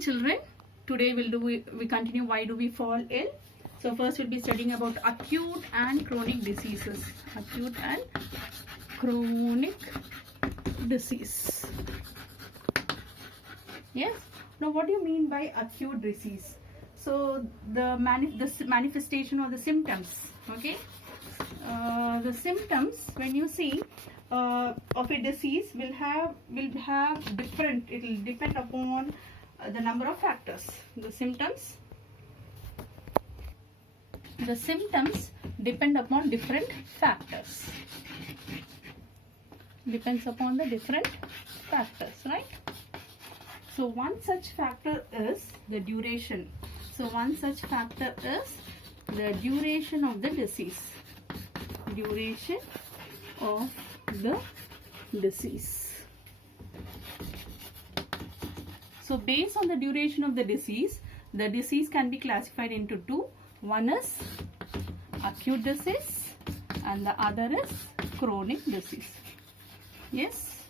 morning, children. Today we continue why do we fall ill. So first we'll be studying about acute and chronic diseases. Acute and chronic disease. Yes. Now what do you mean by acute disease? So the manifestation or the symptoms. Okay. The symptoms when you see of a disease will have different. It will depend upon the number of factors. The symptoms depend upon different factors. Depends upon the different factors, right? So one such factor is the duration. So one such factor is the duration of the disease. Duration of the disease. So based on the duration of the disease can be classified into two. One is acute disease and the other is chronic disease. Yes,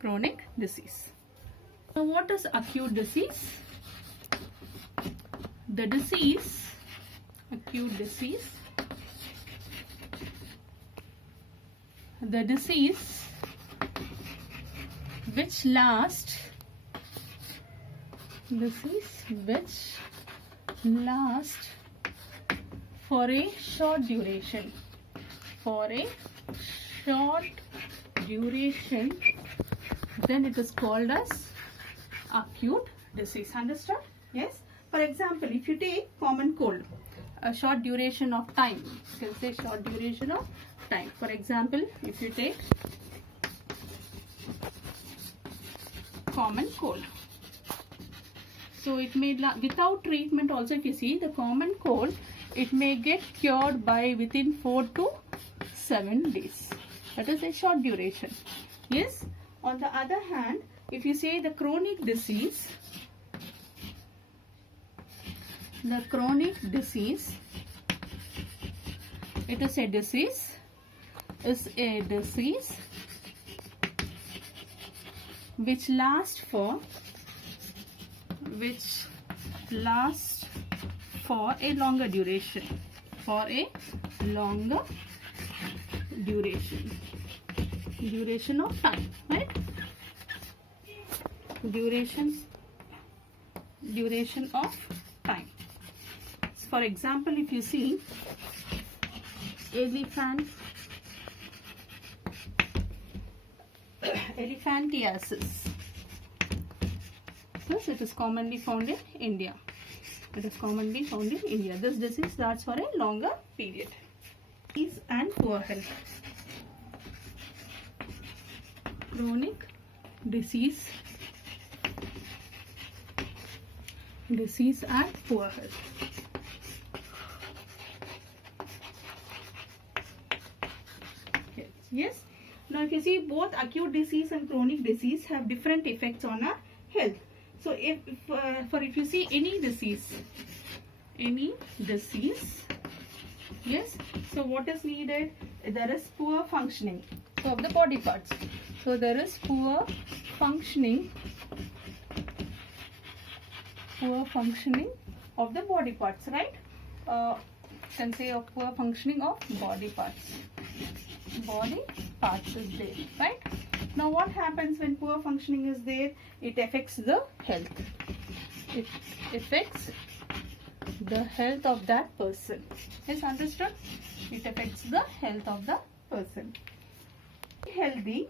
chronic disease. Now what is acute disease? The disease, acute disease, the disease which lasts for a short duration. For a short duration, then it is called as acute disease. Understood? Yes. For example, if you take common cold, a short duration of time. You can say short duration of time. For example, if you take common cold, so it may without treatment also, if you see the common cold, it may get cured by within 4 to 7 days. That is a short duration. Yes. On the other hand, if you say the chronic disease, it is a disease which lasts for a longer duration. For a longer duration of time, right? Duration of time. For example, if you see elephantiasis. Yes, it is commonly found in India. This disease lasts for a longer period. Disease and poor health. Chronic disease and poor health. Yes. Now if you see, both acute disease and chronic disease have different effects on our health. So if you see any disease, yes, so what is needed? There is poor functioning of the body parts. So there is poor functioning of the body parts, right? Can say of poor functioning of body parts. Body parts is there, right? Now what happens when poor functioning is there? It affects the health. It affects the health of that person. Is understood? It affects the health of the person. Healthy,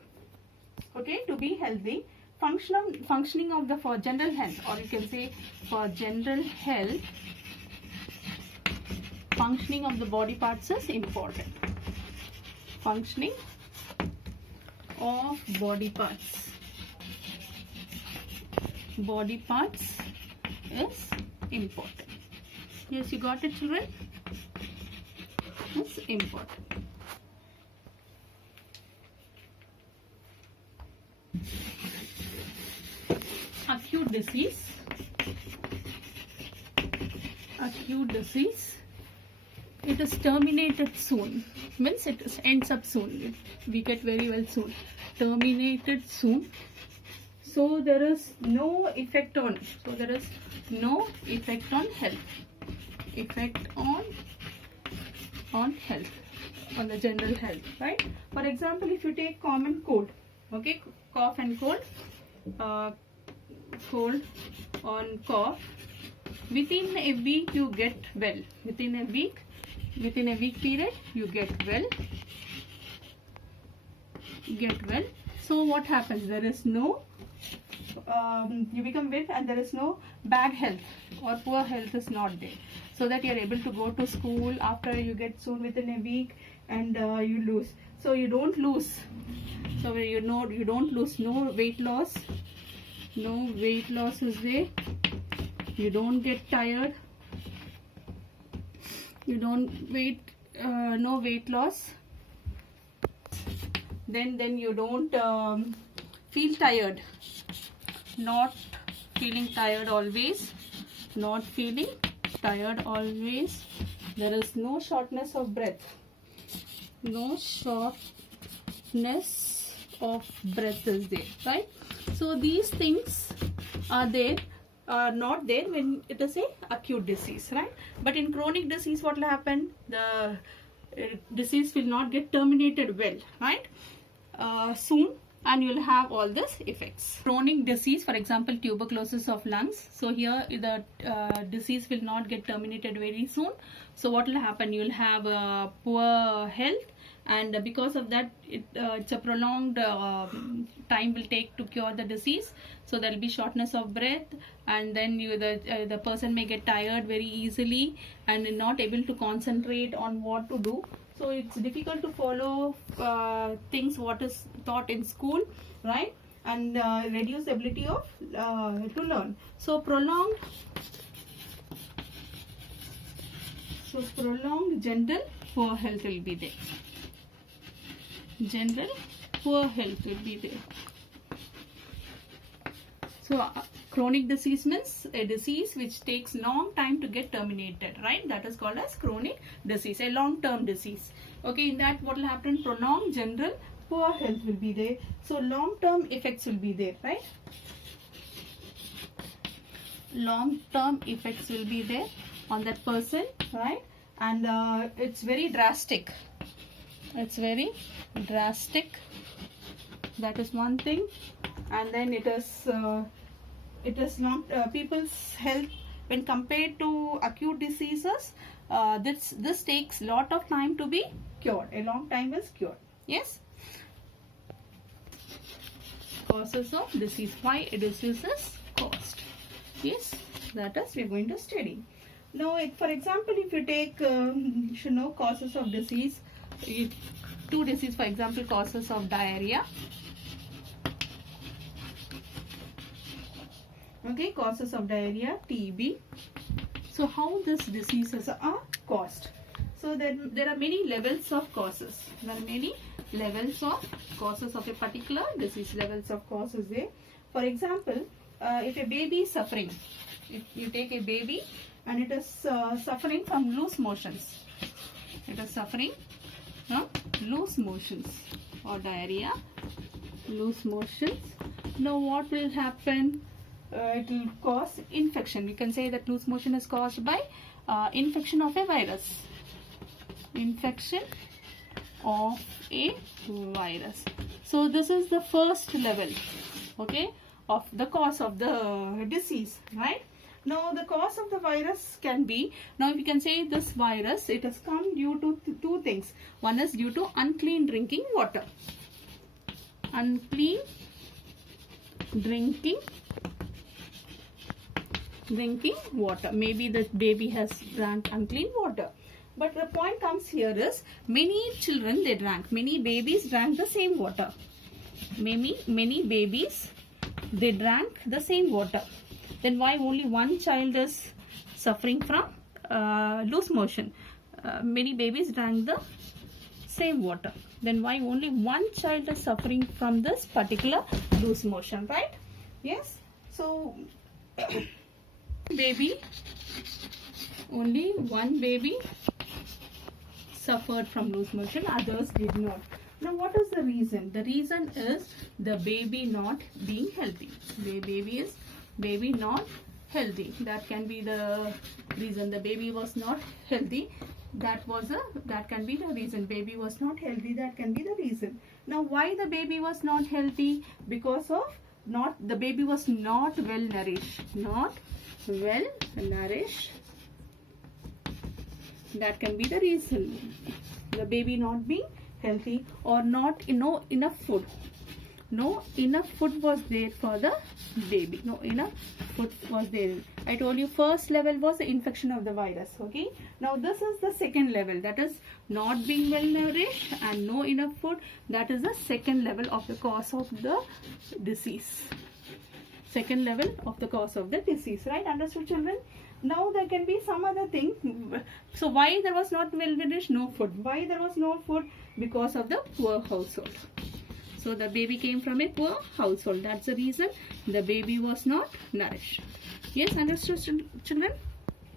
okay, to be healthy, functioning of the, for general health, or you can say for general health, functioning of the body parts is important. Functioning of body parts is important. Yes, you got it, children? It's important. Acute disease, it is terminated soon, means it ends up soon, we get very well soon, terminated soon. So there is no effect on. So there is no effect on health. Effect on health, on the general health, right? For example, if you take common cold, okay, cough and cold, cold on cough, within a week you get well. Within a week period you get well. So what happens? There is no you become well, and there is no bad health or poor health is not there, so that you are able to go to school after you get soon within a week, and you lose. So you don't lose. So you don't lose. No weight loss. No weight loss is there. You don't get tired. You don't no weight loss. Then you don't feel tired. Not feeling tired always. Not feeling tired always. There is no shortness of breath. No shortness of breath is there, right? So these things are there, are not there when it is a acute disease, right? But in chronic disease, what will happen? The disease will not get terminated well, right? Soon, and you'll have all this effects. Chronic disease, for example, tuberculosis of lungs. So here the disease will not get terminated very soon. So what will happen? You'll have poor health, and because of that, it's a prolonged time will take to cure the disease. So there will be shortness of breath, and then the person may get tired very easily and not able to concentrate on what to do. So it's difficult to follow things what is taught in school, right? And reduce the ability of to learn. So prolonged general poor health will be there. General poor health will be there. So chronic disease means a disease which takes long time to get terminated, right? That is called as chronic disease, a long-term disease. Okay, in that what will happen? Prolonged general poor health will be there. So long-term effects will be there, right? Long-term effects will be there on that person, right? And it's very drastic. It's very drastic. That is one thing. And then it is not people's health when compared to acute diseases. This takes lot of time to be cured. A long time is cured. Yes. Causes of disease. Why a disease is caused. Yes, that is we are going to study. Now, for example, if you take you should know causes of disease. Two disease, for example, causes of diarrhea. Okay, causes of diarrhea, TB. So how these diseases are caused? So there are many levels of causes. There are many levels of causes of a particular disease. Levels of causes there. For example, if a baby is suffering, if you take a baby and it is suffering from loose motions, it is suffering from loose motions or diarrhea, loose motions. Now what will happen? It will cause infection. We can say that loose motion is caused by infection of a virus. Infection of a virus. So this is the first level, okay, of the cause of the disease, right? Now the cause of the virus can be, now we can say this virus, it has come due to two things. One is due to unclean drinking water. Unclean drinking water. Maybe the baby has drank unclean water. But the point comes here is many children many babies drank the same water. Many babies they drank the same water. Then why only one child is suffering from loose motion? Many babies drank the same water. Then why only one child is suffering from this particular loose motion, right? Yes. So only one baby suffered from loose motion, others did not. Now what is the reason? The reason is the baby not being healthy. The baby not healthy. That can be the reason. The baby was not healthy. That can be the reason. Baby was not healthy. That can be the reason. Now why the baby was not healthy? Because of the baby was not well nourished. Not well nourished. That can be the reason. The baby not being healthy, or not enough food. No enough food was there for the baby. No enough food was there. I told you first level was the infection of the virus. Okay. Now this is the second level. That is not being well nourished and no enough food. That is the second level of the cause of the disease. Second level of the cause of the disease. Right? Understood, children? Now there can be some other thing. So why there was not well nourished? No food. Why there was no food? Because of the poor household. So the baby came from a poor household. That's the reason the baby was not nourished. Yes, understood, children?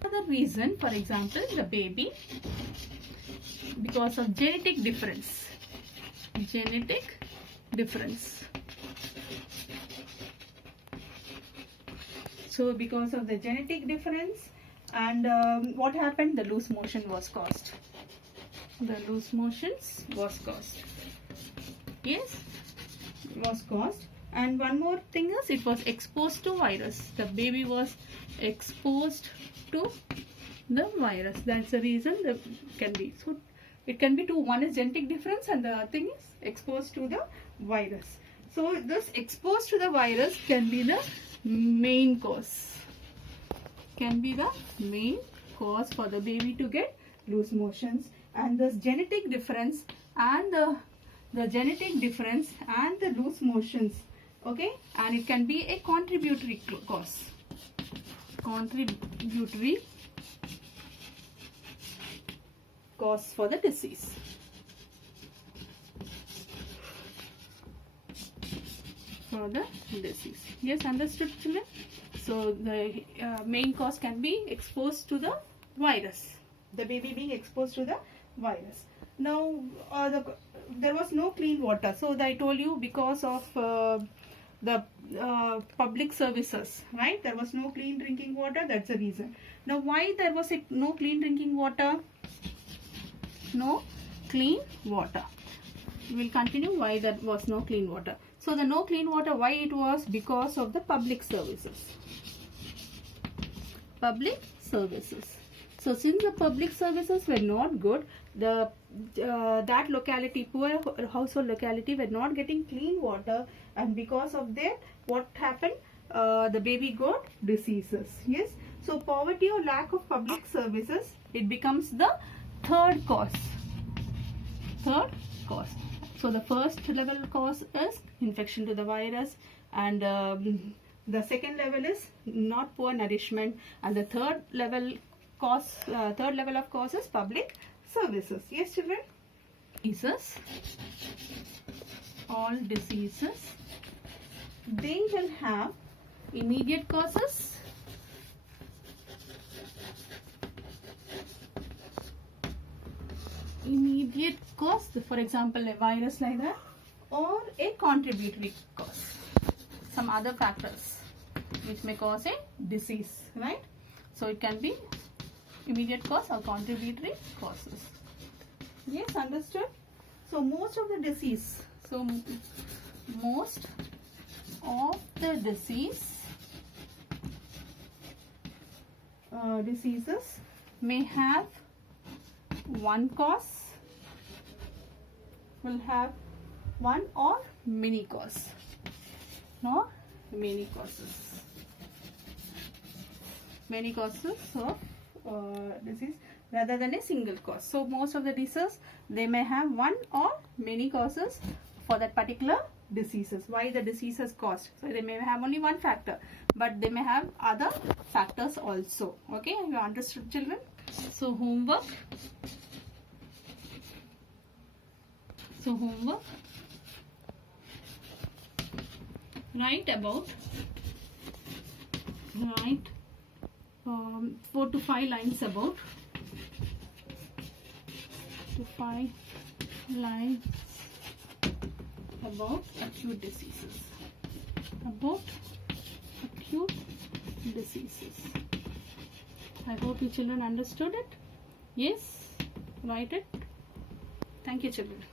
Another reason, for example, the baby, because of genetic difference. Genetic difference. So because of the genetic difference, and what happened? The loose motion was caused. The loose motions was caused. Yes, was caused. And one more thing is, it was exposed to virus. The baby was exposed to the virus. That's the reason that can be. So it can be two. One is genetic difference and the other thing is exposed to the virus. So this exposed to the virus can be the main cause. Can be the main cause for the baby to get loose motions. And this genetic difference and the genetic difference and the loose motions. Okay, and it can be a contributory cause. Contributory cause for the disease. For the disease. Yes, understood, children? So the main cause can be exposed to the virus. The baby being exposed to the virus. Now there was no clean water. So I told you, because of the public services, right? There was no clean drinking water. That's the reason. Now why there was no clean drinking water? No clean water. We will continue why there was no clean water. So the no clean water, why it was? Because of the public services. Public services. So since the public services were not good, that locality, poor household locality, were not getting clean water, and because of that, what happened? The baby got diseases. Yes. So poverty or lack of public services, it becomes the third cause. Third cause. So the first level cause is infection to the virus, and the second level is not poor nourishment, and the third level of cause is public services. Yes, children? Diseases, all diseases, they will have immediate causes, immediate cause, for example a virus like that, or a contributory cause, some other factors which may cause a disease, right? So it can be immediate cause or contributory causes. Yes, understood? So most of the disease, diseases may have one cause, will have one or many cause. No, many causes. Many causes of disease rather than a single cause. So most of the diseases, they may have one or many causes for that particular diseases. Why the disease is caused? So they may have only one factor, but they may have other factors also. Okay, you understood, children? So homework. Write 4 to 5 lines about 4 to 5 lines about acute diseases. About acute diseases. I hope you children understood it. Yes, write it. Thank you, children.